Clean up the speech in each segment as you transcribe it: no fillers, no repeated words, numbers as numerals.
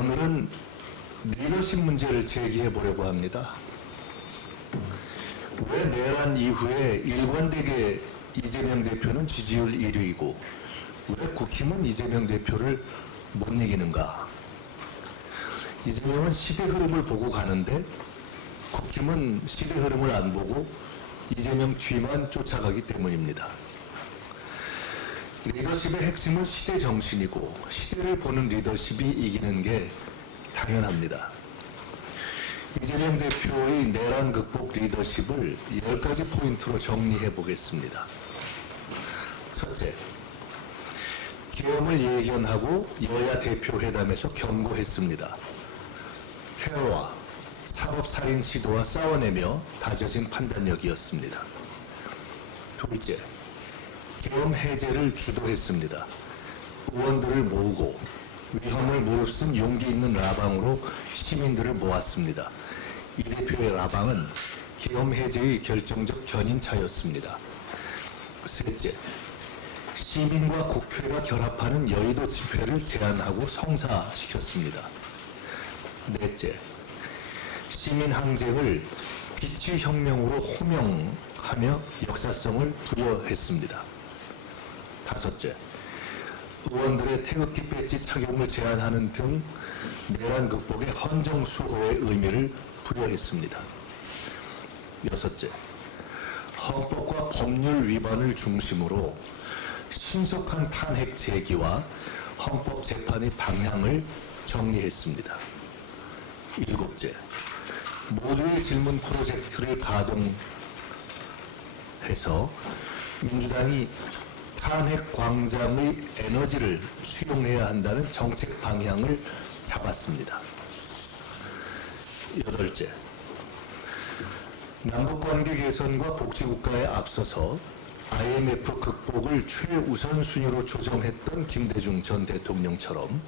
오늘은 리더십 문제를 제기해 보려고 합니다. 왜 내란 이후에 일관되게 이재명 대표는 지지율 1위이고 왜 국힘은 이재명 대표를 못 이기는가? 이재명은 시대 흐름을 보고 가는데 국힘은 시대 흐름을 안 보고 이재명 뒤만 쫓아가기 때문입니다. 리더십의 핵심은 시대 정신이고 시대를 보는 리더십이 이기는 게 당연합니다. 이재명 대표의 내란 극복 리더십을 10가지 포인트로 정리해 보겠습니다. 첫째, 계엄을 예견하고 여야 대표회담에서 경고했습니다. 테러와 산업살인 시도와 싸워내며 다져진 판단력이었습니다. 둘째, 계엄 해제를 주도했습니다. 의원들을 모으고 위험을 무릅쓴 용기 있는 라방으로 시민들을 모았습니다. 이 대표의 라방은 계엄 해제의 결정적 견인차였습니다. 셋째, 시민과 국회가 결합하는 여의도 집회를 제안하고 성사시켰습니다. 넷째, 시민 항쟁을 빛의 혁명으로 호명하며 역사성을 부여했습니다. 다섯째, 의원들의 태극기 배지 착용을 제한하는 등 내란 극복의 헌정수호의 의미를 부여했습니다. 여섯째, 헌법과 법률 위반을 중심으로 신속한 탄핵 제기와 헌법 재판의 방향을 정리했습니다. 일곱째, 모두의 질문 프로젝트를 가동해서 민주당이 탄핵 광장의 에너지를 수용해야 한다는 정책 방향을 잡았습니다. 여덟째, 남북관계 개선과 복지국가에 앞서서 IMF 극복을 최우선 순위로 조정했던 김대중 전 대통령처럼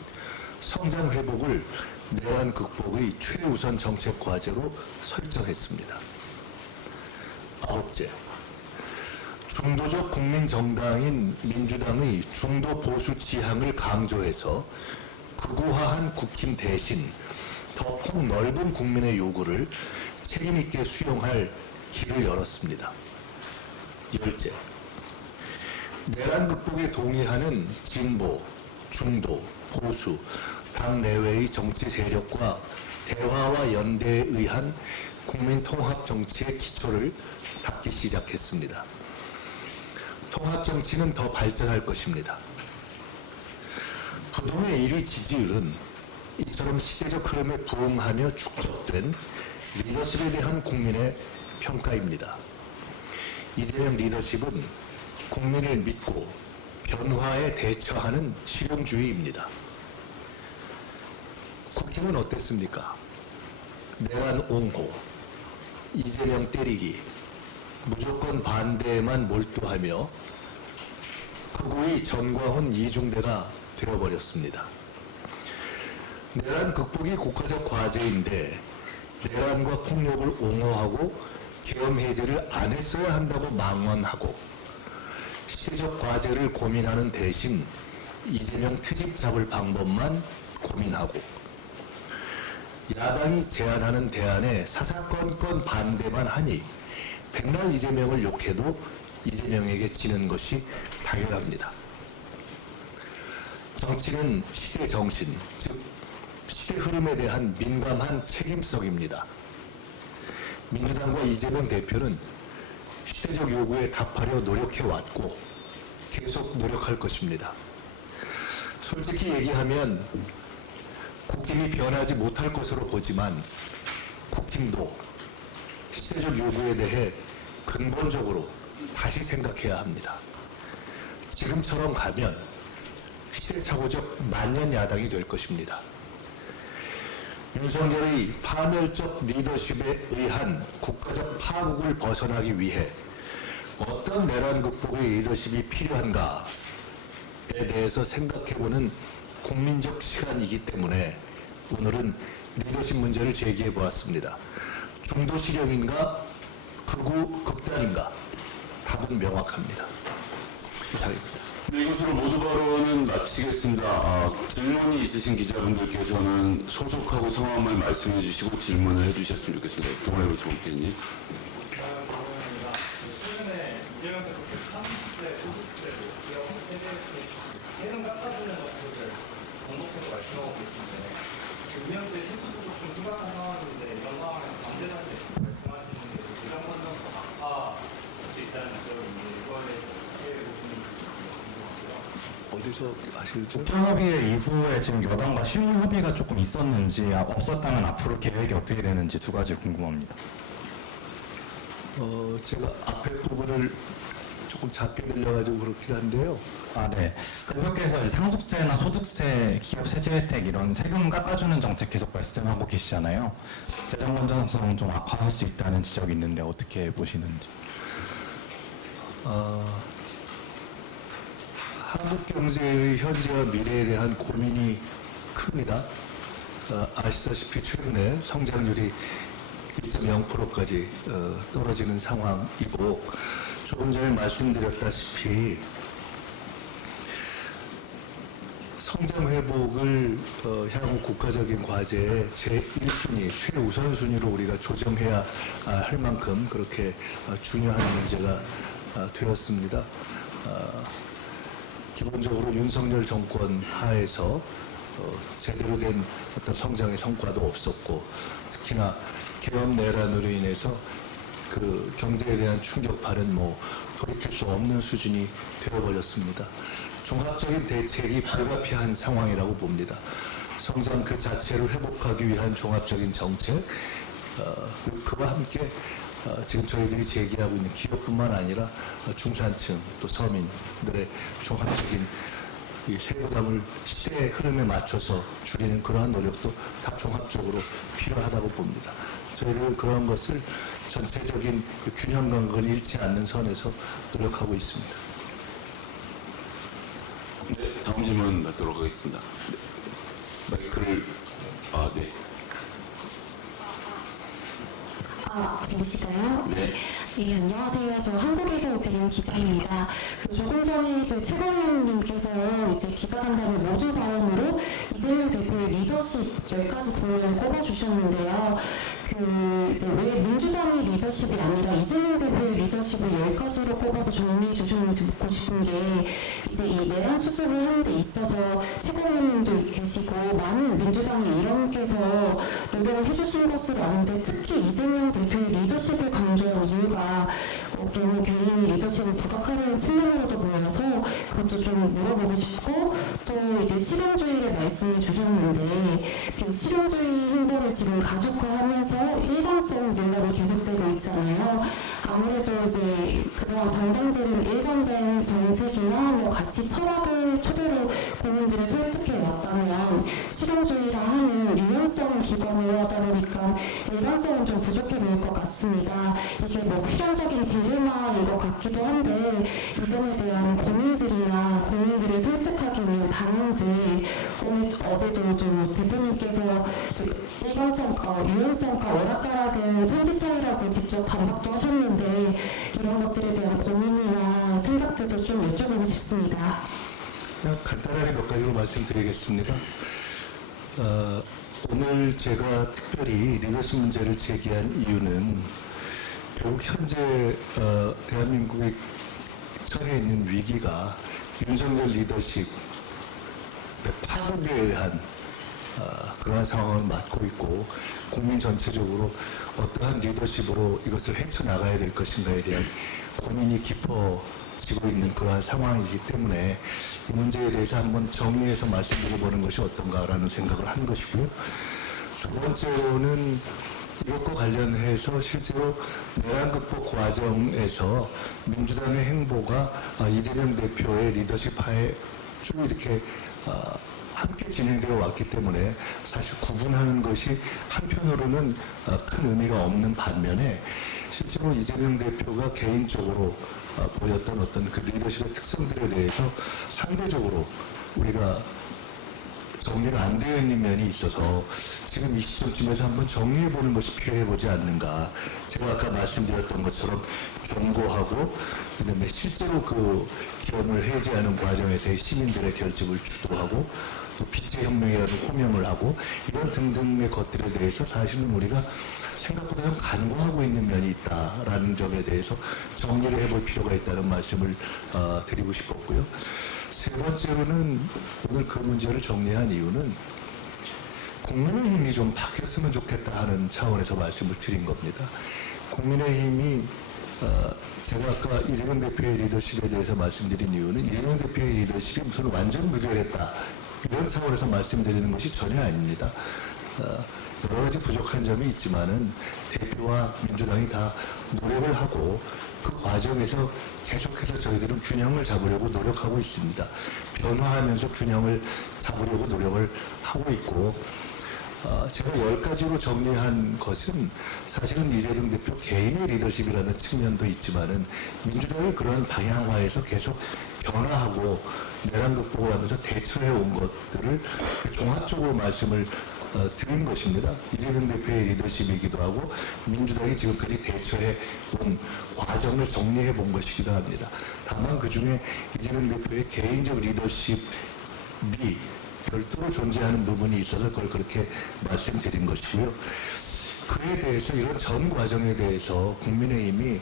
성장 회복을 내란 극복의 최우선 정책 과제로 설정했습니다. 아홉째, 중도적 국민 정당인 민주당의 중도 보수 지향을 강조해서 극우화한 국힘 대신 더 폭넓은 국민의 요구를 책임있게 수용할 길을 열었습니다. 열째, 내란 극복에 동의하는 진보, 중도, 보수, 당 내외의 정치 세력과 대화와 연대에 의한 국민 통합 정치의 기초를 닦기 시작했습니다. 통합 정치는 더 발전할 것입니다. 부동의 1위 지지율은 이처럼 시대적 흐름에 부응하며 축적된 리더십에 대한 국민의 평가입니다. 이재명 리더십은 국민을 믿고 변화에 대처하는 실용주의입니다. 국힘은 어땠습니까? 내란 옹호, 이재명 때리기, 무조건 반대에만 몰두하며 극우의 전광훈 이중대가 되어버렸습니다. 내란 극복이 국가적 과제인데 내란과 폭력을 옹호하고 계엄 해제를 안 했어야 한다고 망언하고 시대적 과제를 고민하는 대신 이재명 트집 잡을 방법만 고민하고 야당이 제안하는 대안에 사사건건 반대만 하니 백날 이재명을 욕해도 이재명에게 지는 것이 당연합니다. 정치는 시대 정신, 즉 시대 흐름에 대한 민감한 책임성입니다. 민주당과 이재명 대표는 시대적 요구에 답하려 노력해왔고 계속 노력할 것입니다. 솔직히 얘기하면 국힘이 변하지 못할 것으로 보지만 국힘도 시대적 요구에 대해 근본적으로 다시 생각해야 합니다. 지금처럼 가면 시대착오적 만년 야당이 될 것입니다. 윤석열의 파멸적 리더십에 의한 국가적 파국을 벗어나기 위해 어떤 내란 극복의 리더십이 필요한가에 대해서 생각해보는 국민적 시간이기 때문에 오늘은 리더십 문제를 제기해 보았습니다. 중도 실형인가 극우 극단인가? 답은 명확합니다. 이상입니다. 네, 이것으로 모두 발언은 마치겠습니다. 질문이 있으신 기자분들께서는 소속하고 성함을 말씀해 주시고 질문을 해 주셨으면 좋겠습니다. 동아일보 정기님. 최근에 이재명 대표께서 30세, 50세 이런 세금 깎아주는 것들을 공동적으로 말씀하고 계신데 의원들 실수도 좀 심각한 상황인데 이런 상황에서 강제단체 말씀하시는 게 부장 권정서 악화 혹시 있다는 지적인데 이거에 대해서 어떻게 보시는지 어디서 아실죠? 국정협의 이후에 지금 여당과 실무협의가 조금 있었는지 없었다면 앞으로 계획이 어떻게 되는지 두 가지 궁금합니다. 제가 앞에 부분을 조금 작게 들려가지고 그렇긴 한데요. 네. 대표께서 상속세나 소득세, 기업 세제 혜택 이런 세금 깎아주는 정책 계속 말씀하고 계시잖아요. 재정 건전성 좀 악화할 수 있다는 지적이 있는데 어떻게 보시는지. 한국 경제의 현재와 미래에 대한 고민이 큽니다. 아시다시피 최근에 성장률이 1.0%까지 떨어지는 상황이고 조금 전에 말씀드렸다시피 성장 회복을 향후 국가적인 과제의 제1순위, 최우선순위로 우리가 조정해야 할 만큼 그렇게 중요한 문제가 되었습니다. 기본적으로 윤석열 정권 하에서 제대로 된 어떤 성장의 성과도 없었고 특히나 개업 내란으로 인해서 그 경제에 대한 충격파는 돌이킬 수 없는 수준이 되어버렸습니다. 종합적인 대책이 불가피한 상황이라고 봅니다. 성장 그 자체를 회복하기 위한 종합적인 정책, 그와 함께 지금 저희들이 제기하고 있는 기업뿐만 아니라 중산층 또 서민들의 종합적인 이 세부담을 시대의 흐름에 맞춰서 줄이는 그러한 노력도 다 종합적으로 필요하다고 봅니다. 저희들은 그런 것을 전체적인 균형 감각을 잃지 않는 선에서 노력하고 있습니다. 네, 다음 질문 받도록 하겠습니다. 네. 마이크를, 네. 들리실까요? 네. 예, 안녕하세요. 저 한국일보 오태경 기자입니다. 조금 전에 최고위원님께서 이제 기자간담회 모두 발언으로 이재명 대표의 리더십 10가지 분을 꼽아주셨는데요. 이제 왜 민주당의 리더십이 아니라 이재명 대표의 리더십을 10가지로 꼽아서 정리해 주셨는지 묻고 싶은 게 이제 이 내란 수습을 하는 데 있어서 최고위원님도 계시고 많은 민주당의 일원께서 노력을 해주신 것으로 아는데 특히 이재명 대표의 리더십을 강조한 이유가 너무 개인의 리더십을 부각하려는 측면으로도 보여서 그것도 좀 물어보고 싶고 또 이제 실용주의를 말씀해 주셨는데 그 실용주의 행보를 지금 가속화하면서 일관성 논란이 계속되고 있잖아요. 아무래도 이제 그동안 정당들은 일관된 정책이나 가치 철학을 토대로 국민들을 설득해 왔다면 실용주의라 하는 유연성을 기반으로 하다 보니까 일관성은 좀 부족해 보일 것 같습니다. 이게 필연적인 딜레마인 것 같기도 한데 이 점에 대한 고민들이나 국민들을 설득하기 위한 방안들 어제도 좀 대표님께서 일관성과 유연성과 오락가락은 성지 차이라고 직접 반박도 하셨는데 이런 것들에 대한 고민이나 생각들도 좀 여쭤보고 싶습니다. 그냥 간단하게 몇 가지로 말씀드리겠습니다. 오늘 제가 특별히 리더십 문제를 제기한 이유는 결국 현재 대한민국에 처해 있는 위기가 윤석열 리더십의 파급에 의한 그러한 상황을 맞고 있고 국민 전체적으로 어떠한 리더십으로 이것을 헤쳐나가야 될 것인가에 대한 고민이 깊어지고 있는 그러한 상황이기 때문에 이 문제에 대해서 한번 정리해서 말씀드려보는 것이 어떤가라는 생각을 한 것이고요. 두 번째로는 이것과 관련해서 실제로 내란 극복 과정에서 민주당의 행보가 이재명 대표의 리더십 하에 쭉 이렇게 함께 진행되어 왔기 때문에 사실 구분하는 것이 한편으로는 큰 의미가 없는 반면에 실제로 이재명 대표가 개인적으로 보였던 어떤 그 리더십의 특성들에 대해서 상대적으로 우리가 정리가 안 되어 있는 면이 있어서 지금 이 시점쯤에서 한번 정리해 보는 것이 필요해 보지 않는가. 제가 아까 말씀드렸던 것처럼 경고하고 그다음에 실제로 그 기업을 해지하는 과정에서의 시민들의 결집을 주도하고 또 빚제혁명이라는 호명을 하고 이런 등등의 것들에 대해서 사실은 우리가 생각보다 좀 간과하고 있는 면이 있다라는 점에 대해서 정리를 해볼 필요가 있다는 말씀을 드리고 싶었고요. 세 번째로는 오늘 그 문제를 정리한 이유는 국민의힘이 좀 바뀌었으면 좋겠다 하는 차원에서 말씀을 드린 겁니다. 국민의힘이 제가 아까 이재명 대표의 리더십에 대해서 말씀드린 이유는 이재명 대표의 리더십이 무슨 완전 무결했다 이런 상황에서 말씀드리는 것이 전혀 아닙니다. 여러 가지 부족한 점이 있지만은 대표와 민주당이 다 노력을 하고 그 과정에서 계속해서 저희들은 균형을 잡으려고 노력하고 있습니다. 변화하면서 균형을 잡으려고 노력을 하고 있고 제가 10가지로 정리한 것은 사실은 이재명 대표 개인의 리더십이라는 측면도 있지만은 민주당의 그런 방향화에서 계속 변화하고 내란 극복을 하면서 대처해 온 것들을 종합적으로 말씀을 드린 것입니다. 이재명 대표의 리더십이기도 하고 민주당이 지금까지 대처해 온 과정을 정리해 본 것이기도 합니다. 다만 그중에 이재명 대표의 개인적 리더십이 별도로 존재하는 부분이 있어서 그걸 그렇게 말씀드린 것이고요. 그에 대해서 이런 전 과정에 대해서 국민의힘이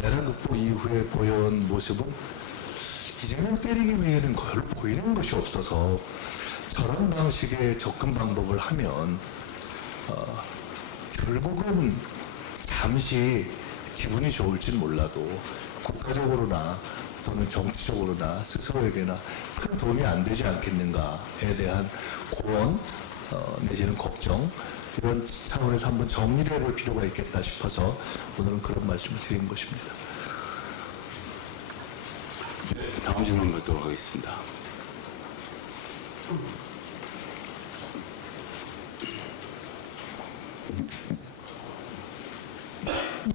내란 극복 이후에 보여온 모습은 이재명 때리기 위해는 별로 보이는 것이 없어서 저런 방식의 접근 방법을 하면 결국은 잠시 기분이 좋을진 몰라도 국가적으로나 또는 정치적으로나 스스로에게나 큰 도움이 안 되지 않겠는가에 대한 고언 내지는 걱정 이런 차원에서 한번 정리를 해볼 필요가 있겠다 싶어서 오늘은 그런 말씀을 드린 것입니다. 네, 다음 질문 받도록 하겠습니다.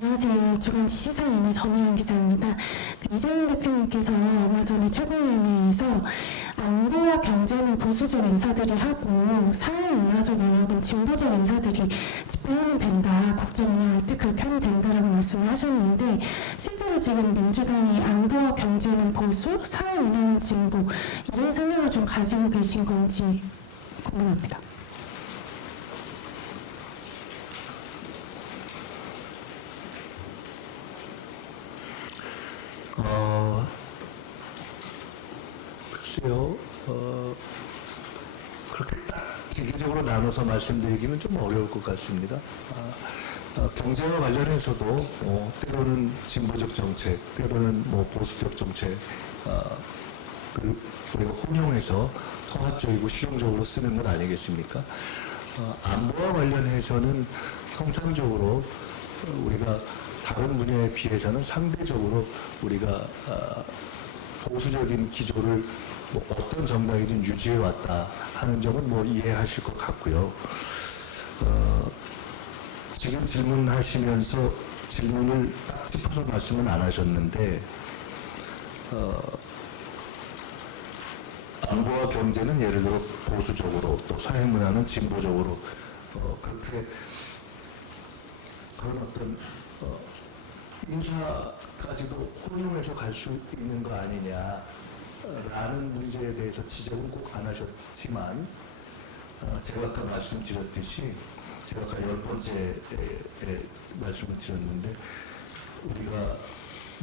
안녕하세요. 주간지 시사인의 전혜연 기자입니다. 이재명 대표님께서 얼마 전에 최고위원회에서 안보와 경제는 보수적 인사들이 하고 사회문화적 영역은 진보적 인사들이 집행하면 된다. 국정을 할 때 그렇게 하면 된다라고 말씀을 하셨는데 실제로 지금 민주당이 안보와 경제는 보수, 사회문화는 진보 이런 생각을 좀 가지고 계신 건지 궁금합니다. 글쎄요, 그렇게 딱 기계적으로 나눠서 말씀드리기는 좀 어려울 것 같습니다. 경제와 관련해서도 때로는 진보적 정책, 때로는 보수적 정책, 우리가 혼용해서 통합적이고 실용적으로 쓰는 것 아니겠습니까? 안보와 관련해서는 통상적으로 우리가 다른 분야에 비해서는 상대적으로 우리가 보수적인 기조를 어떤 정당이든 유지해 왔다 하는 점은 이해하실 것 같고요. 지금 질문하시면서 질문을 딱 짚어서 말씀은 안 하셨는데 안보와 경제는 예를 들어 보수적으로 또 사회문화는 진보적으로 그렇게 그런 어떤 인사까지도 혼용해서 갈 수 있는 거 아니냐라는 문제에 대해서 지적은 꼭 안 하셨지만 제가 아까 말씀드렸듯이 제가 아까 10번째에 말씀을 드렸는데 우리가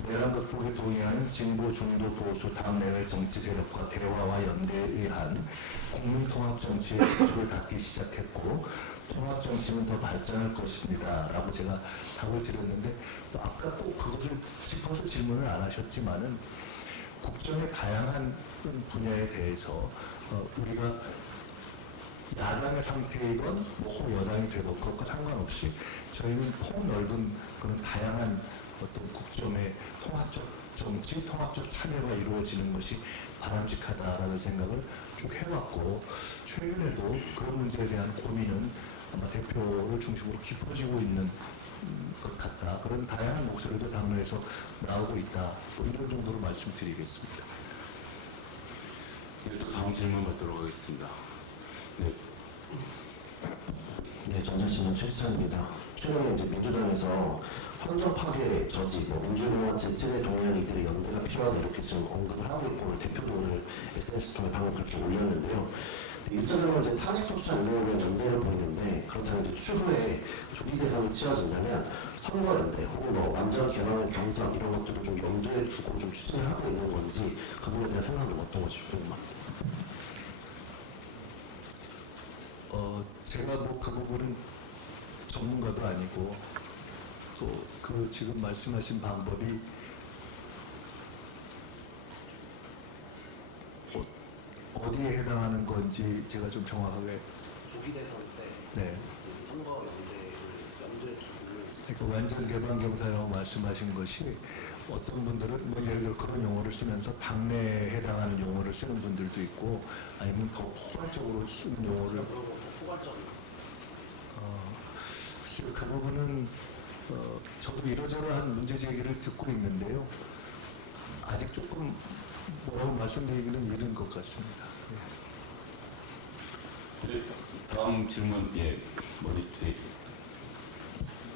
내란 극복에 동의하는 진보, 중도, 보수, 당내외 정치 세력과 대화와 연대에 의한 국민 통합 정치의 기초를 닦기 시작했고 통합 정치는 더 발전할 것입니다. 라고 제가 답을 드렸는데 아까 꼭 그것을 짚어서 질문을 안 하셨지만은 국정의 다양한 분야에 대해서 우리가 야당의 상태이건 혹은 여당이 되건 그것과 상관없이 저희는 폭넓은 그런 다양한 어떤 국정의 통합적 정치, 통합적 참여가 이루어지는 것이 바람직하다라는 생각을 쭉 해왔고 최근에도 그런 문제에 대한 고민은 아마 대표를 중심으로 깊어지고 있는 것 같다. 그런 다양한 목소리도 당내에서 나오고 있다. 이런 정도로 말씀드리겠습니다. 네, 또 다음 질문 받도록 하겠습니다. 네. 네, 전자신문 최지찬입니다. 최근에 이제 민주당에서 헌정 파괴 저지, 민주노와 제칠에 동의한 이들의 연대가 필요하다 이렇게 좀 언급을 하고 있고 대표도 오늘 SNS 통해 방금 그렇게 올렸는데요. 일차적으로 이제 탄핵 소추안 인용을 위한 연대를 보이는데 그렇다면 이제 추후에 조기 대상이 치러진다면 선거연대 혹은 완전 개방의 경선 이런 것들을 좀 염두에 두고 좀 추진을 하고 있는 건지 그 부분에 대한 생각은 어떤 것이 궁금합니다. 제가 그 부분은 전문가도 아니고 또 그 지금 말씀하신 방법이 어디에 해당하는 건지 제가 좀 정확하게 조기 대선 때 네. 선거연대를 염두에 두고 그러니까 완전 개방 경사라고 말씀하신 것이 어떤 분들은 뭐 예를 들어 그런 용어를 쓰면서 당내에 해당하는 용어를 쓰는 분들도 있고 아니면 더 포괄적으로 쓰는 용어를 포괄적인 글쎄요, 그 부분은 저도 이러저러한 문제 제기를 듣고 있는데요. 아직 조금 뭐라고 말씀드리기는 이른 것 같습니다. 네, 다음 질문, 예, 머리투.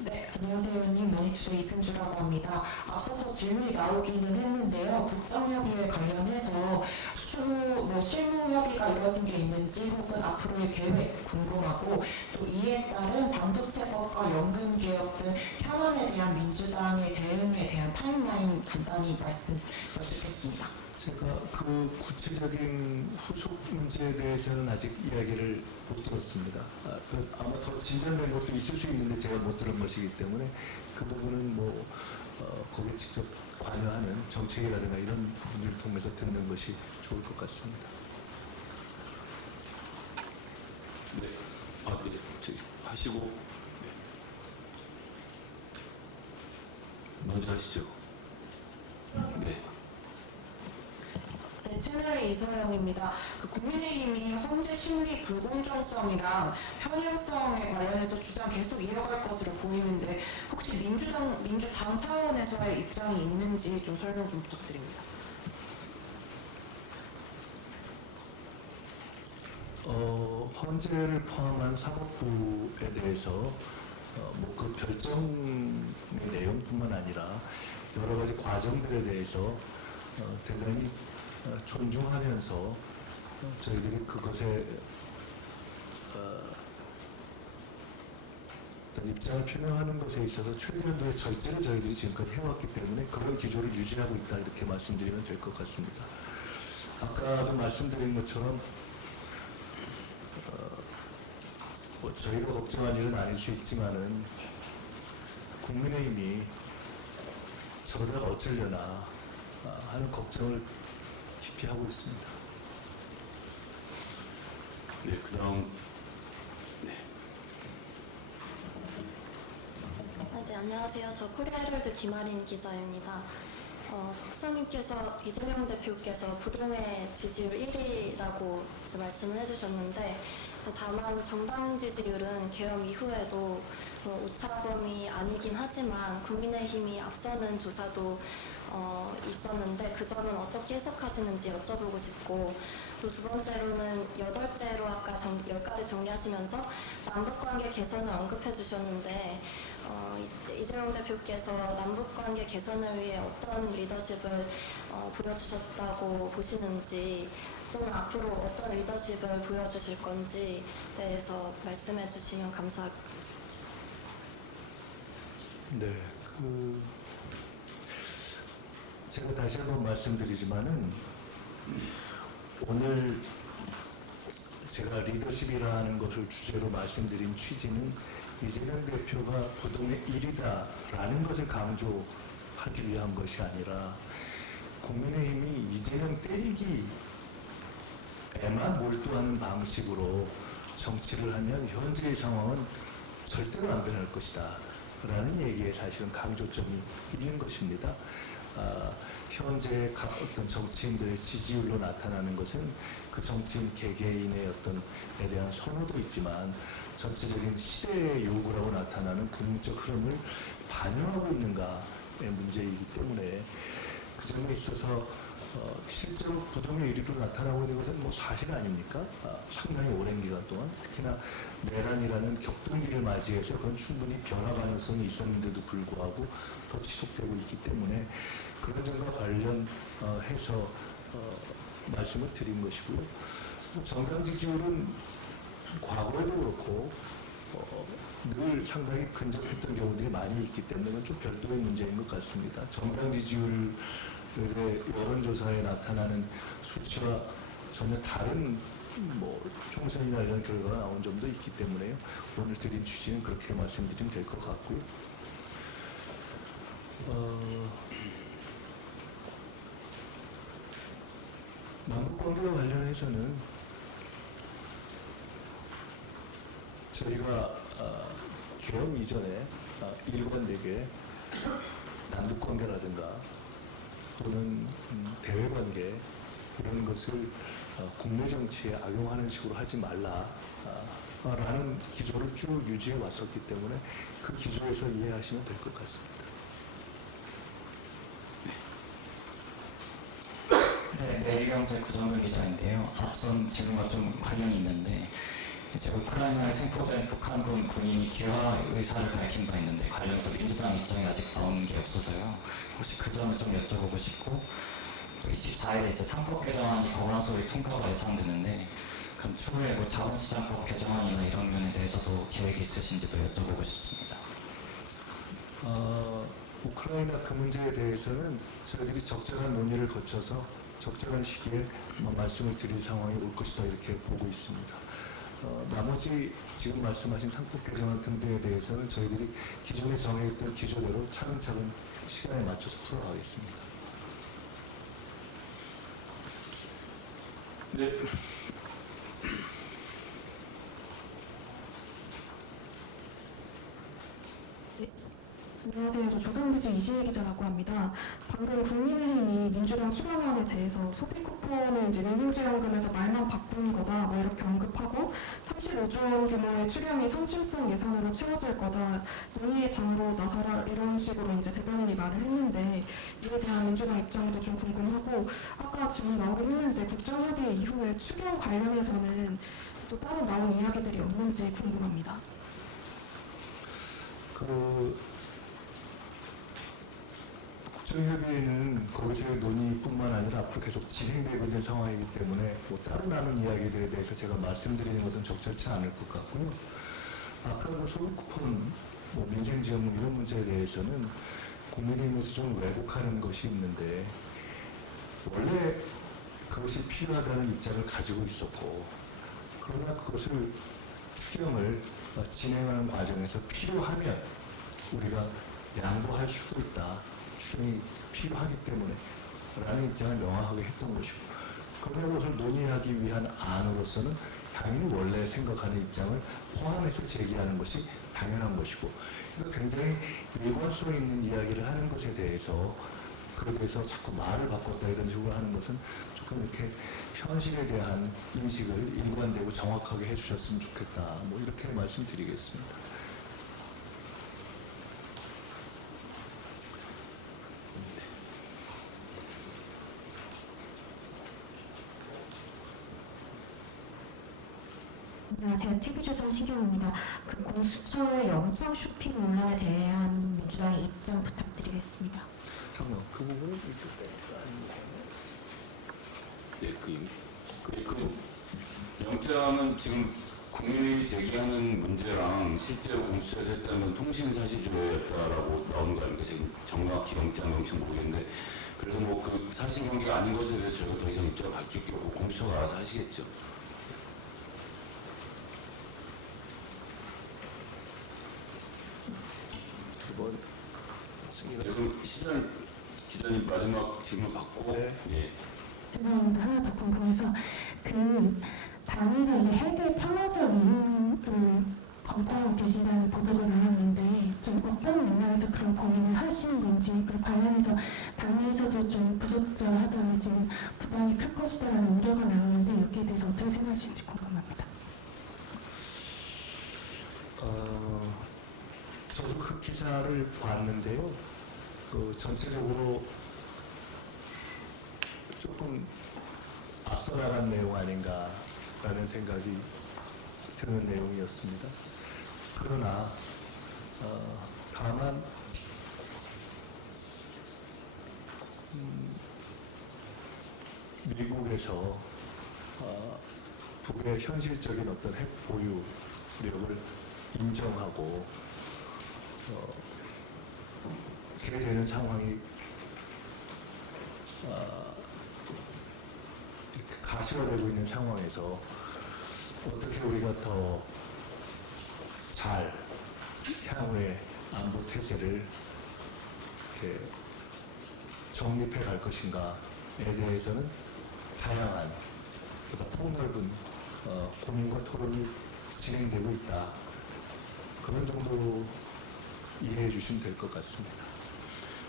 네, 안녕하세요. 의원님. 머니투데이 이승주라고 합니다. 앞서서 질문이 나오기는 했는데요. 국정협의회 관련해서 추후 실무 협의가 이루어진 게 있는지 혹은 앞으로의 계획 궁금하고 또 이에 따른 반도체법과 연금개혁 등 현안에 대한 민주당의 대응에 대한 타임라인 간단히 말씀 여쭙겠습니다. 제가 그 구체적인 후속 문제에 대해서는 아직 이야기를 못 들었습니다. 아마 더 진전된 것도 있을 수 있는데 제가 못 들은 것이기 때문에 그 부분은 거기에 직접 관여하는 정책이라든가 이런 부분들을 통해서 듣는 것이 좋을 것 같습니다. 네, 네, 저기 하시고, 네. 먼저 하시죠. 네. 네, 채널의 이서영입니다. 국민의힘이 헌재 심리 불공정성이랑 편향성에 관련해서 주장 계속 이어갈 것으로 보이는데 혹시 민주당 차원에서의 입장이 있는지 좀 설명 좀 부탁드립니다. 헌재를 포함한 사법부에 대해서 그 결정의 내용뿐만 아니라 여러 가지 과정들에 대해서 대단히 존중하면서 저희들이 그것에 입장을 표명하는 것에 있어서 최대한도의 절제를 저희들이 지금까지 해왔기 때문에 그런 기조를 유지하고 있다 이렇게 말씀드리면 될 것 같습니다. 아까도 말씀드린 것처럼 저희가 걱정할 일은 아닐 수 있지만은 국민의힘이 저러다가 어쩌려나 하는 걱정을 깊이 하고 있습니다. 네, 그 다음, 네. 네, 안녕하세요. 저 코리아 헤럴드 김아린 기자입니다. 박수님께서 이재명 대표께서 부동의 지지율 1위라고 말씀을 해주셨는데 다만 정당 지지율은 계엄 이후에도 오차범위 아니긴 하지만 국민의힘이 앞서는 조사도 있었는데 그 점은 어떻게 해석하시는지 여쭤보고 싶고 또 두 번째로는 8제로 아까 10가지 정리하시면서 남북관계 개선을 언급해 주셨는데 이재명 대표께서 남북관계 개선을 위해 어떤 리더십을 보여주셨다고 보시는지 또는 앞으로 어떤 리더십을 보여주실 건지 대해서 말씀해 주시면 감사하겠습니다. 네, 제가 다시 한번 말씀드리지만은 오늘 제가 리더십이라는 것을 주제로 말씀드린 취지는 이재명 대표가 부동의 1위다라는 것을 강조하기 위한 것이 아니라 국민의힘이 이재명 때리기에만 몰두하는 방식으로 정치를 하면 현재의 상황은 절대로 안 변할 것이다 라는 얘기에 사실은 강조점이 있는 것입니다. 현재 각 어떤 정치인들의 지지율로 나타나는 것은 그 정치인 개개인의 에 대한 선호도 있지만 전체적인 시대의 요구라고 나타나는 국민적 흐름을 반영하고 있는가의 문제이기 때문에 그 점에 있어서 실제로 부동의 1위로 나타나고 있는 것은 뭐 사실 아닙니까? 상당히 오랜 기간 동안 특히나 내란이라는 격동기를 맞이해서 그건 충분히 변화 가능성이 있었는데도 불구하고 더 지속되고 있기 때문에 그런 점과 관련해서 말씀을 드린 것이고요. 정당 지지율은 과거에도 그렇고 늘 상당히 근접했던 경우들이 많이 있기 때문에 그건 좀 별도의 문제인 것 같습니다. 정당 지지율의 여론조사에 나타나는 수치와 전혀 다른 총선이나 이런 결과가 나온 점도 있기 때문에요. 오늘 드린 취지는 그렇게 말씀드리면 될 것 같고요. 남북관계와 관련해서는 저희가 개헌 이전에 일관되게 남북관계라든가 또는 대외관계 이런 것을 국내 정치에 악용하는 식으로 하지 말라라는 기조를 쭉 유지해 왔었기 때문에 그 기조에서 이해하시면 될 것 같습니다. 네, 내일경제 구정근 기자인데요. 앞선 질문과 좀 관련이 있는데 이제 우크라이나에 생포된 북한군 군인이 기화 의사를 밝힌 바 있는데 관련해서 민주당 입장이 아직 나온 게 없어서요. 혹시 그 점을 좀 여쭤보고 싶고 또 24일에 이제 상법 개정안이 법안소위 통과가 예상되는데 그럼 추후에 자본시장법 개정안이나 이런 면에 대해서도 계획이 있으신지도 여쭤보고 싶습니다. 우크라이나 그 문제에 대해서는 저희들이 적절한 논의를 거쳐서 적절한 시기에 말씀을 드릴 상황이 올 것이다 이렇게 보고 있습니다. 나머지 지금 말씀하신 상법 개정안 등등에 대해서는 저희들이 기존에 정해있던 기조대로 차근차근 시간에 맞춰서 풀어가겠습니다. 네. 안녕하세요. 저 조선부지 이신희 기자라고 합니다. 방금 국민의힘이 민주당 수령안에 대해서 소비 쿠폰을 이제 민생지원금에서 말만 바꾸는 거다 뭐 이렇게 언급하고 35조 원 규모의 추경이 성실성 예산으로 채워질 거다 논의의 장으로 나서라 이런 식으로 이제 대변인이 말을 했는데 이에 대한 민주당 입장도 좀 궁금하고 아까 지금 나오긴 했는데 국정협의 이후에 추경 관련해서는 또 따로 나온 이야기들이 없는지 궁금합니다. 국정협의회는 거기서의 논의뿐만 아니라 앞으로 계속 진행되고 있는 상황이기 때문에 따로 나눈 이야기들에 대해서 제가 말씀드리는 것은 적절치 않을 것 같고요. 아까 소비쿠폰, 민생지원금 이런 문제에 대해서는 국민의힘에서 좀 왜곡하는 것이 있는데 원래 그것이 필요하다는 입장을 가지고 있었고 그러나 그것을 추경을 진행하는 과정에서 필요하면 우리가 양보할 수도 있다. 추경이 필요하기 때문에 라는 입장을 명확하게 했던 것이고 그러나 그것을 논의하기 위한 안으로서는 당연히 원래 생각하는 입장을 포함해서 제기하는 것이 당연한 것이고 그러니까 굉장히 일관성 있는 이야기를 하는 것에 대해서 그래서 자꾸 말을 바꿨다 이런 식으로 하는 것은 조금 이렇게 현실에 대한 인식을 일관되고 정확하게 해주셨으면 좋겠다 이렇게 말씀드리겠습니다. 안녕하세요. TV조선 신경입니다. 그 공수처의 영장 쇼핑 논란에 대한 민주당의 입장 부탁드리겠습니다. 잠깐만, 그 부분은 이쪽 때가 네, 영장은 지금 국민의힘이 제기하는 문제랑 실제로 공수처에서 했다면 통신사실조회였다라고 나오는 거 아닙니까? 지금 정확히 영장 명칭 모르겠는데 그래서 그 사실관계가 아닌 것에 대해서 저희가 더 이상 입장을 밝힐 게 없고 공수처가 알아서 하시겠죠. 네, 그럼 시장 기자님 마지막 질문 받고 예. 죄송합니다. 하나 더 궁금해서 그 당에서 이제 핵의 평화적 이용을 검토하고 계시다는 보도가 나왔는데 좀 어떤 맥락에서 그런 고민을 하시는 건지 그리고 관련해서 당에서도 좀 부적절하다는 지금 부담이 클 것이다라는 우려가 나오는데 여기에 대해서 어떻게 생각하시는지 궁금합니다. 저도 그 기사를 봤는데요. 전체적으로 좀 조금 앞서 나간 내용 아닌가라는 생각이 드는 내용이었습니다. 그러나 다만 미국에서 북의 현실적인 어떤 핵 보유력을 인정하고 이렇게 되는 상황이 이렇게 가시화되고 있는 상황에서 어떻게 우리가 더 잘 향후의 안보 태세를 이렇게 정립해 갈 것인가에 대해서는 다양한 보다 폭넓은 고민과 토론이 진행되고 있다. 그런 정도로 이해해 주시면 될 것 같습니다.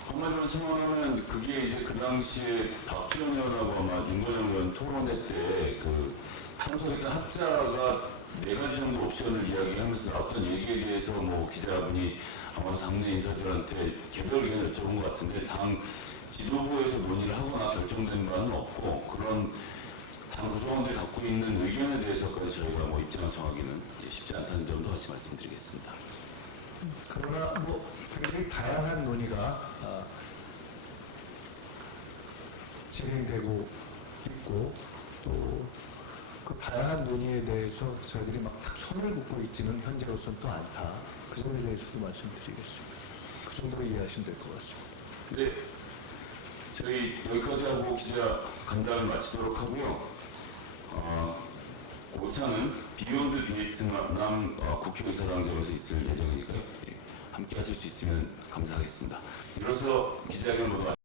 한마디로 생각하면 그게 이제 그 당시에 박지원 의원하고 아마 윤건영 의원 토론회 때 그 참석했던 학자가 4가지 정도 옵션을 이야기하면서 어떤 얘기에 대해서 뭐 기자분이 아마도 당내 인사들한테 개별 의견을 여쭤본 것 같은데 당 지도부에서 논의를 하거나 결정된 바는 없고 그런 당 구성원들이 갖고 있는 의견에 대해서까지 저희가 뭐 입장을 정하기는 쉽지 않다는 점도 같이 말씀드리겠습니다. 그러나 뭐 굉장히 다양한 논의가 진행되고 있고 또 그 다양한 논의에 대해서 저희들이 막 딱 손을 긋고 있지는 현재로서는 또 않다. 그 점에 대해서도 말씀드리겠습니다. 그 정도로 이해하시면 될 것 같습니다. 네, 저희 여기까지 하고 기자 간담을 마치도록 하고요. 오차는 비욘드 비에트남 국회의사당점에서 있을 예정이니까요. 함께 하실 수 있으면 감사하겠습니다. 이로써 기자회견 모두